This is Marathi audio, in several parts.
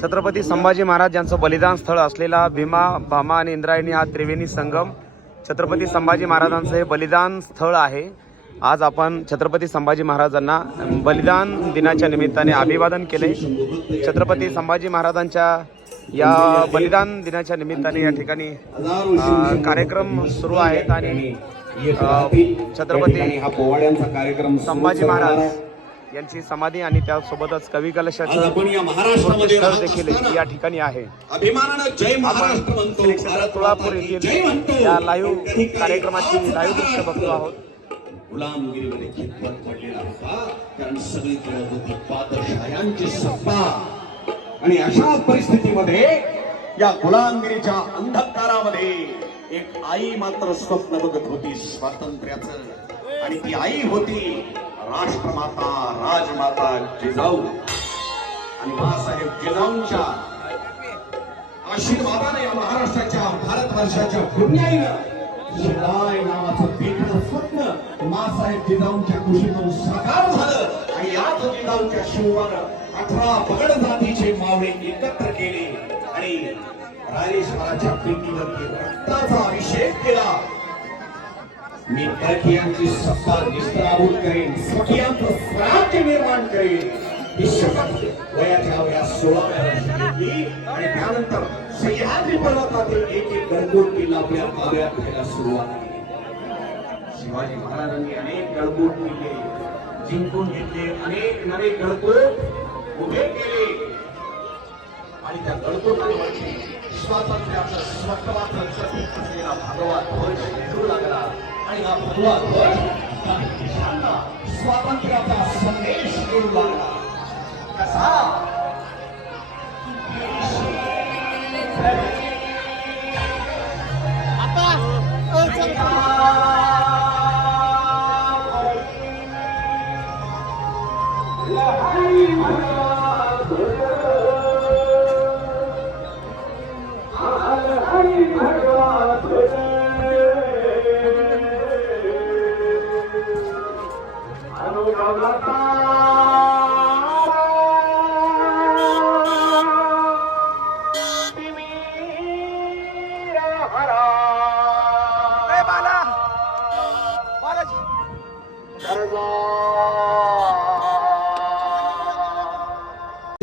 छत्रपती संभाजी महाराज यांचं बलिदान स्थळ असलेला भीमा भामा आणि इंद्रायणी हा त्रिवेणी संगम. छत्रपती संभाजी महाराजांचं हे बलिदान स्थळ आहे. आज आपण छत्रपती संभाजी महाराजांना बलिदान दिनाच्या निमित्ताने अभिवादन केले. छत्रपती संभाजी महाराजांच्या या बलिदान दिनाच्या निमित्ताने या ठिकाणी कार्यक्रम सुरू आहेत आणि छत्रपती संभाजी महाराज. यांची समाधी आणि त्यासोबतच कवी कलशाचं देखील या ठिकाणी आहे. तुळापूर येथील या लाईव्ह कार्यक्रमाची लाईव्ह दृश्य बघतो आहोत. गुलामगिरीमध्ये खितपत पडलेला होता कारण सगळीकडे होती पादशायांची सत्ता. आणि अशा परिस्थितीमध्ये या गुलामगिरीच्या अंधकारामध्ये एक आई मात्र स्वप्न बघत होती स्वातंत्र्याचं. आणि ती आई होती राष्ट्रमाता राजमाता जिजाऊ आणि बाळासाहेब जिजाऊंच्या आशीर्वादाने या महाराष्ट्राच्या भारतवर्षाच्या पुण्याईनं शिवराय नावाचं देखणं स्वप्न मासाहेब जिजाऊंच्या कुशीतून साकार झालं आणि याच जिजाऊंच्या शिवरानं अठरा पगड जातीचे मावळे एकत्र केले आणि राजेश्वराच्या पिंडीवरती रक्ताचा अभिषेक केला. मी परकीयांची सत्ता निस्तराभूत करीन स्वकीयांचं स्वराज्य निर्माण करीन. ही शपथ वयाच्या वया सोळाव्या वर्षी घेतली आणि त्यानंतर सह्याद्री पर्वतातील एक एक गडबोट किल्ला आपल्या ताब्यात घ्यायला सुरुवात केली. शिवाजी महाराजांनी अनेक गडबोट किल्ले जिंकून घेतले अनेक नवे गडबोट उभे केले. आणि त्या गडबोटांवरती स्वातंत्र्याचं स्वत्वाचं प्रतीक असलेला भगवा ध्वज दिसू लागला. आणि हा भगवा ध्वज स्वातंत्र्याचा संदेश देऊ लागला. कसा?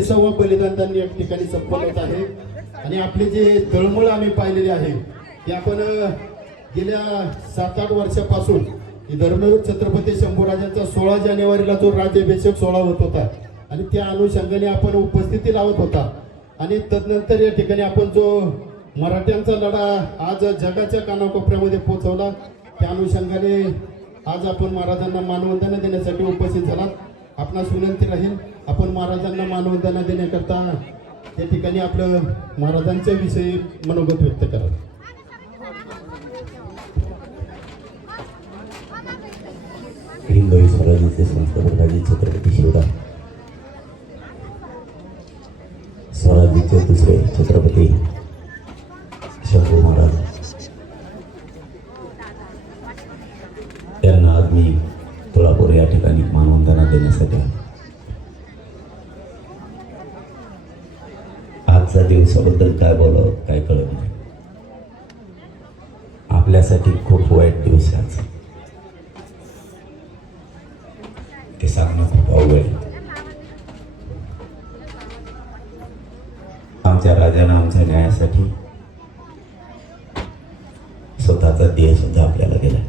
सव्वा बलिदान त्यांनी एक ठिकाणी संपवत आहे. आणि आपले जे तळमळ आम्ही पाहिलेले आहे ते आपण गेल्या सात आठ वर्षापासून धर्मवीर छत्रपती शंभूराजांचा सोळा जानेवारीला जो राज्याभिषेक सोहळा होत होता आणि त्या अनुषंगाने आपण उपस्थिती लावत होता. आणि तदनंतर या ठिकाणी आपण जो मराठ्यांचा लढा आज जगाच्या कानाकोपऱ्यामध्ये पोहोचवला त्या अनुषंगाने आज आपण महाराजांना मानवंदना देण्यासाठी उपस्थित झालात. आपणास विनंती राहील आपण महाराजांना मानवंदना देण्याकरता या ठिकाणी आपलं महाराजांच्या विषयी मनोगत व्यक्त करा हिंदवी स्वराज्याचे संस्थापक राजे छत्रपती शिवराय. स्वराज्याचे दुसरे छत्रपती शंभू महाराज त्यांना आज मी तुळापूर या ठिकाणी मानवंदना देण्यासाठी आलो. आजच्या दिवसाबद्दल काय बोलावं काय कळत नाही. आपल्यासाठी खूप वाईट दिवस आज. ते सांगणं खूप अवघड आमच्या राजानं आमच्या न्यायासाठी स्वतःचा देह सुद्धा आपल्याला दिला.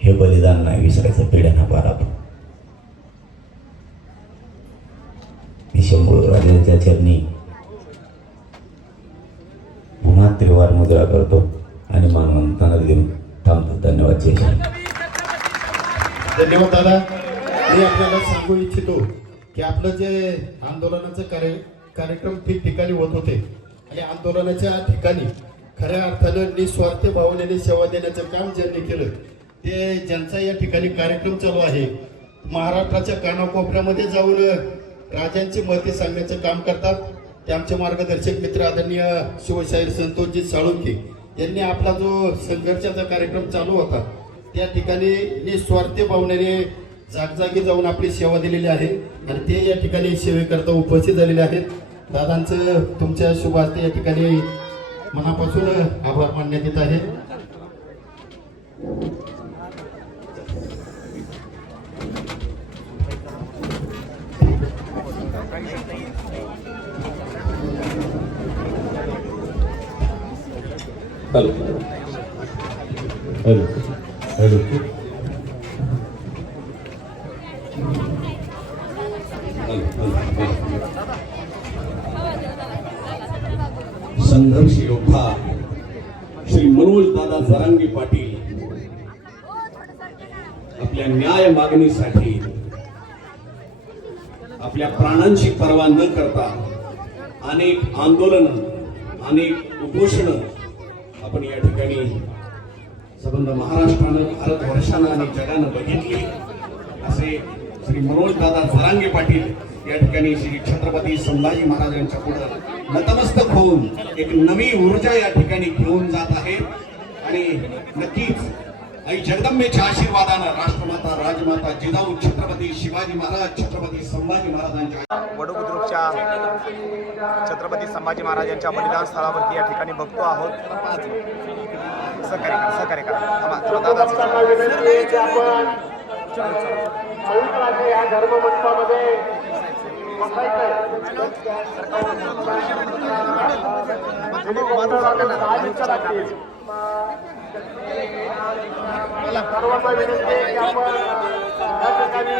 हे बलिदान नाही विसरायचं पिढ्यांना पार आपण शंभू चरणी पुन्हा त्रिवार मुद्रा करतो आणि मानवंतांना देऊन थांबतो. धन्यवाद. जय धन्यवाद दादा. मी आपल्याला सांगू इच्छितो की आपलं जे आंदोलनाचं कार्य कार्यक्रम ठिकठिकाणी होत होते आणि आंदोलनाच्या ठिकाणी खऱ्या अर्थानं निस्वार्थ भावनेने सेवा देण्याचं काम ज्यांनी केलं ते ज्यांचा या ठिकाणी कार्यक्रम चालू आहे महाराष्ट्राच्या कानाकोपऱ्यामध्ये जाऊन राजांची मते सांगण्याचं काम करतात. ते आमचे मार्गदर्शक मित्र आदरणीय शिवशाहीर संतोषजी साळुंके यांनी आपला जो संघर्षाचा कार्यक्रम चालू होता त्या ठिकाणी निस्वार्थी भावनेने जागजागी जाऊन आपली सेवा दिलेली आहे आणि ते या ठिकाणी सेवेकरता उपस्थित झालेले आहेत. दादांचं तुमच्या शुभ या ठिकाणी मनापासून आभार मानण्यात येत आहे. संघर्ष योद्धा श्री मनोज दादा जरांगी पाटील आपल्या न्याय मागणीसाठी आपल्या प्राणांची पर्वा न करता अनेक आंदोलन अनेक उपोषण आपण या ठिकाणी संबंध महाराष्ट्रानं भारतवर्षानं आणि जगानं बघितली. असे श्री मनोज दादा झरांगे पाटील या ठिकाणी श्री छत्रपती संभाजी महाराजांच्या पुढं नतमस्तक होऊन एक नवी ऊर्जा या ठिकाणी घेऊन जात आहेत. आणि नक्कीच आई जगदंबेच्या आशीर्वादानं राष्ट्रमाता राजमाता जिजाऊ छत्रपती शिवाजी महाराज छत्रपती संभाजी महाराजांच्या वडू बुद्रुकच्या छत्रपती संभाजी महाराजांच्या बलिदान स्थळावरती या ठिकाणी बघतो आहोत. सहकार्य करा सहकार्य करा. दादा. सर्वांना विनंती आहे की आपण या ठिकाणी